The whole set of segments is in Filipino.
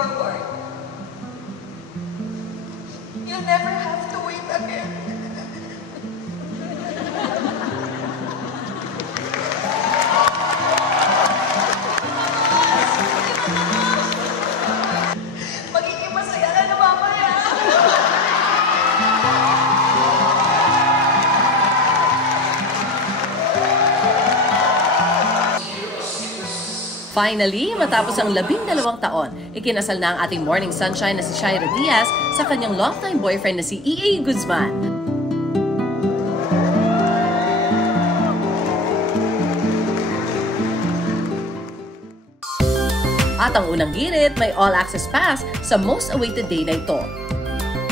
forward. You'll never have to wait again. Magiging masaya na na mamaya. Finally, matapos ang 12 taon, ikinasal na ang ating morning sunshine na si Shaira Diaz sa kanyang longtime boyfriend na si E.A. Guzman. At ang unang girit, may all-access pass sa most awaited day na ito.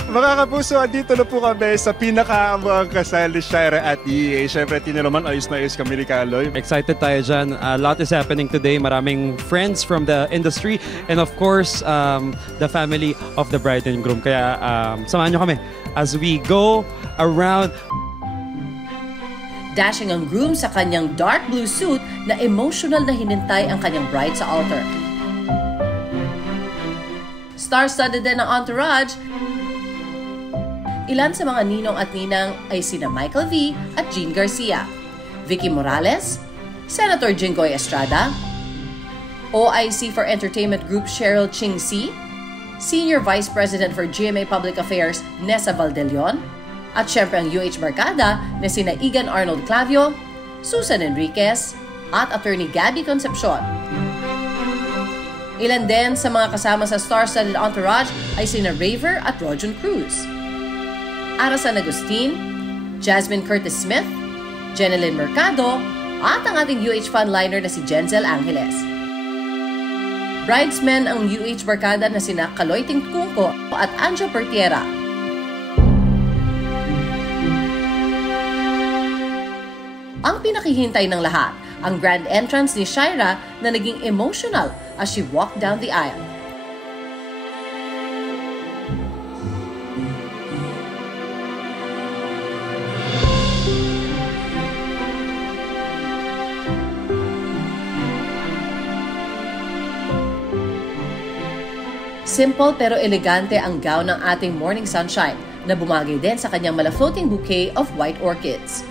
Mga kapuso, andito na po kami sa pinakaamang kasal ni Shaira at E.A. Siyempre, naman ayos na ayos kami ni Kaloy. Excited tayo dyan. A lot is happening today. Maraming friends from the industry and of course, the family of the bride and groom. Kaya samahan nyo kami as we go around. Dashing ang groom sa kanyang dark blue suit na emotional na hinintay ang kanyang bride sa altar. Star-studded din ang entourage. Ilan sa mga ninong at ninang ay sina Michael V. at Jean Garcia, Vicky Morales, Senator Jinggoy Estrada, OIC for Entertainment Group Cheryl Ching-Si, Senior Vice President for GMA Public Affairs Nessa Valdelion, at syempre ang UH Barkada na sina Igan Arnold Clavio, Susan Enriquez, at Attorney Gabby Concepcion. Ilan din sa mga kasama sa star-studded entourage ay sina Raver at Rojon Cruz, Ara San Agustin, Jasmine Curtis Smith, Jeneline Mercado, at ang ating UH funliner na si Jenzel Angeles. Bridesmen ang UH barkada na sina Kaloy Tingkungko at Anjo Pertiera. Ang pinakihintay ng lahat, ang grand entrance ni Shaira na naging emotional as she walked down the aisle. Simple pero elegante ang gown ng ating morning sunshine na bumagay din sa kanyang mala-floating bouquet of white orchids.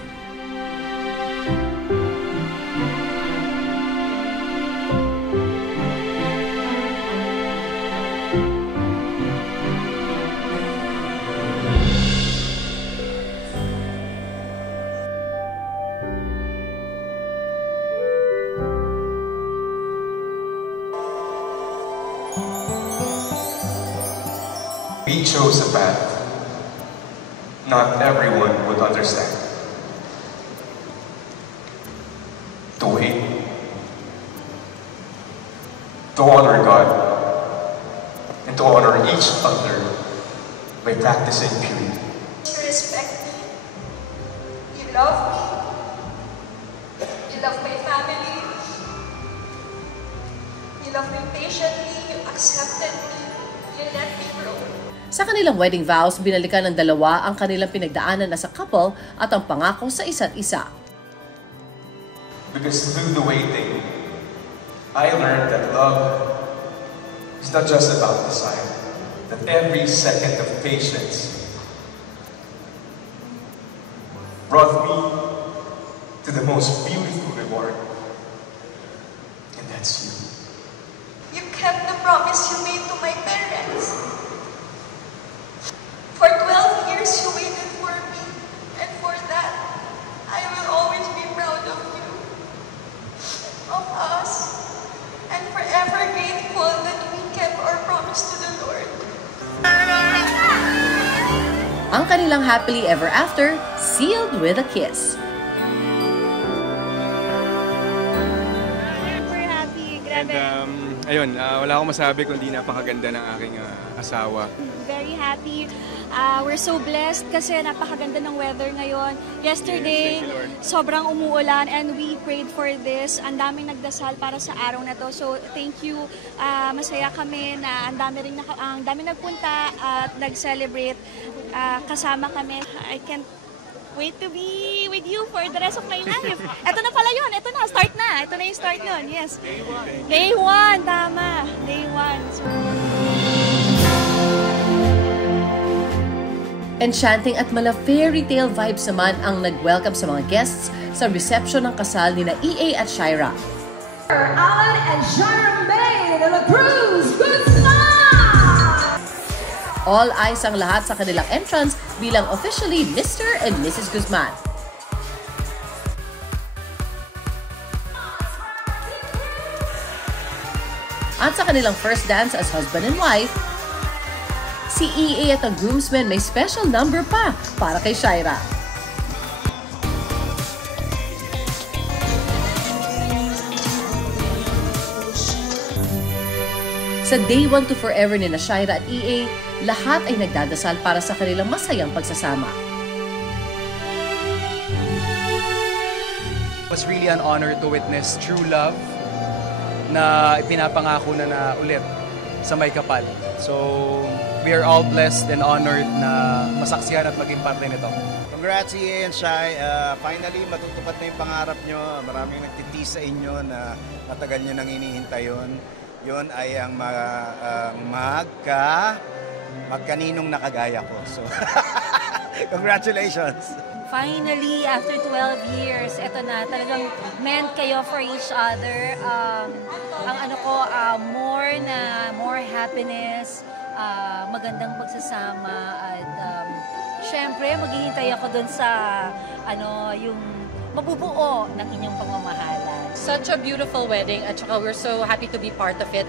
We chose a path not everyone would understand. To wait, to honor God, and to honor each other by practicing purity. You respect me. You love me. You love my family. You love me patiently. You accepted me. You let me grow. Sa kanilang wedding vows, binalikan ng dalawa ang kanilang pinagdaanan as a couple at ang pangako sa isa't isa. Because through the waiting, I learned that love is not just about desire, that every second of patience brought me to the most beautiful reward, and that's you. You kept the promise you made to my parents. For 12 years you waited for me, and for that, I will always be proud of you, of us, and forever grateful that we kept our promise to the Lord. Ang kanilang happily ever after, sealed with a kiss. We're happy, grabe. And ayun, wala akong masabi kundi napakaganda ng aking asawa. Very happy. We're so blessed kasi napakaganda ng weather ngayon. Yesterday, sobrang umuulan and we prayed for this. Ang daming nagdasal para sa araw na to. So, thank you. Masaya kami na ang dami nagpunta at nag-celebrate. Kasama kami. I can't wait to be with you for the rest of my life. Ito na pala yun. Ito na. Start na. Ito na yung start nun. Yes. Day 1. Tama. Day 1. Enchanting at mala fairy tale vibes naman ang nag-welcome sa mga guests sa reception ng kasal ni na EA at Shira. Alan and Shira May de la Cruz Guzman! All eyes ang lahat sa kanilang entrance bilang officially Mr. and Mrs. Guzman. At sa kanilang first dance as husband and wife, si EA at ang groomsmen may special number pa para kay Shira. Sa day 1 to forever ni na Shira at EA, lahat ay nagdadasal para sa kanilang masayang pagsasama. It was really an honor to witness true love na ipinapangako na ulit sa may kapal. So, we are all blessed and honored na masaksihan at maging parte nito. Congrats EA and Shai. Finally, matutupad na yung pangarap nyo. Maraming nagtitiis sa inyo na matagal nyo nang hinihintay yun. Yun ay ang magkaninong nakagaya ko. So, congratulations! Finally, after 12 years, eto na, talagang meant kayo for each other. More happiness, magandang pagsasama, at syempre, maghihintay ako dun sa, yung mabubuo ng inyong pagmamahalan. Such a beautiful wedding at saka we're so happy to be part of it.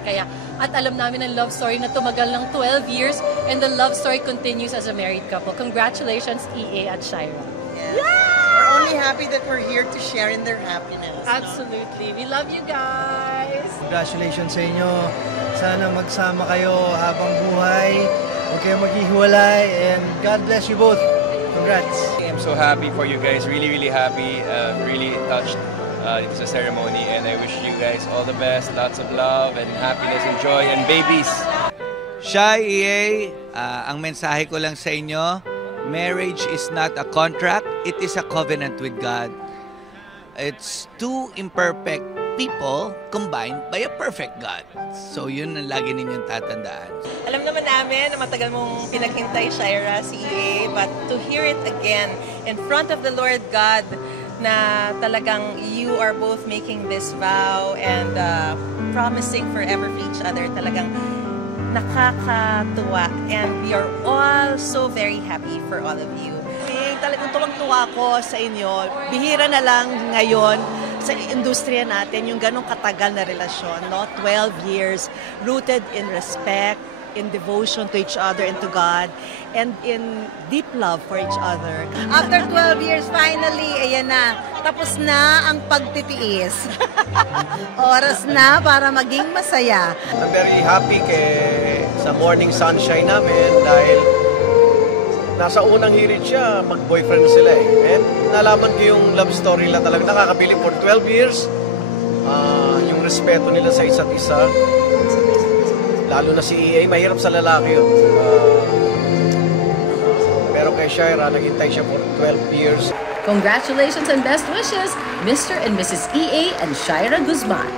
At alam namin ang love story na tumagal ng 12 years and the love story continues as a married couple. Congratulations, EA at Shira. Yeah. We're only happy that we're here to share in their happiness. Absolutely. We love you guys. Congratulations sa inyo. Sana magsama kayo habang buhay. Huwag kayong maghihiwalay and God bless you both. Congrats. I'm so happy for you guys. Really, really happy. Really touched. It's a ceremony and I wish you guys all the best. Lots of love and happiness and joy and babies. Shai, EA, ang mensahe ko lang sa inyo, marriage is not a contract, it is a covenant with God. It's two imperfect people combined by a perfect God. So yun ang lagi ninyong tatandaan. Alam naman namin na matagal mong pinaghintay, Shira, si EA, but to hear it again in front of the Lord God na talagang you are both making this vow and promising forever for each other, talagang nakakatuwa, and we are all so very happy for all of you. Talagang tuwang-tuwa ko sa inyo. Bihira na lang ngayon sa industriya natin yung ganong katagal na relasyon, no? 12 years, rooted in respect, in devotion to each other and to God, and in deep love for each other. After 12 years, finally, ayan na, tapos na ang pagtitiis. Oras na para maging masaya. I'm very happy sa morning sunshine namin dahil nasa unang hirit siya, mag-boyfriend na sila eh. And nalaman ko yung love story nila talaga nakakabilib for 12 years. Yung respeto nila sa isa't isa. Lalo na si EA, mahirap sa lalaki yun. Pero kay Shira, naghintay siya for 12 years. Congratulations and best wishes, Mr. and Mrs. EA and Shira Guzman.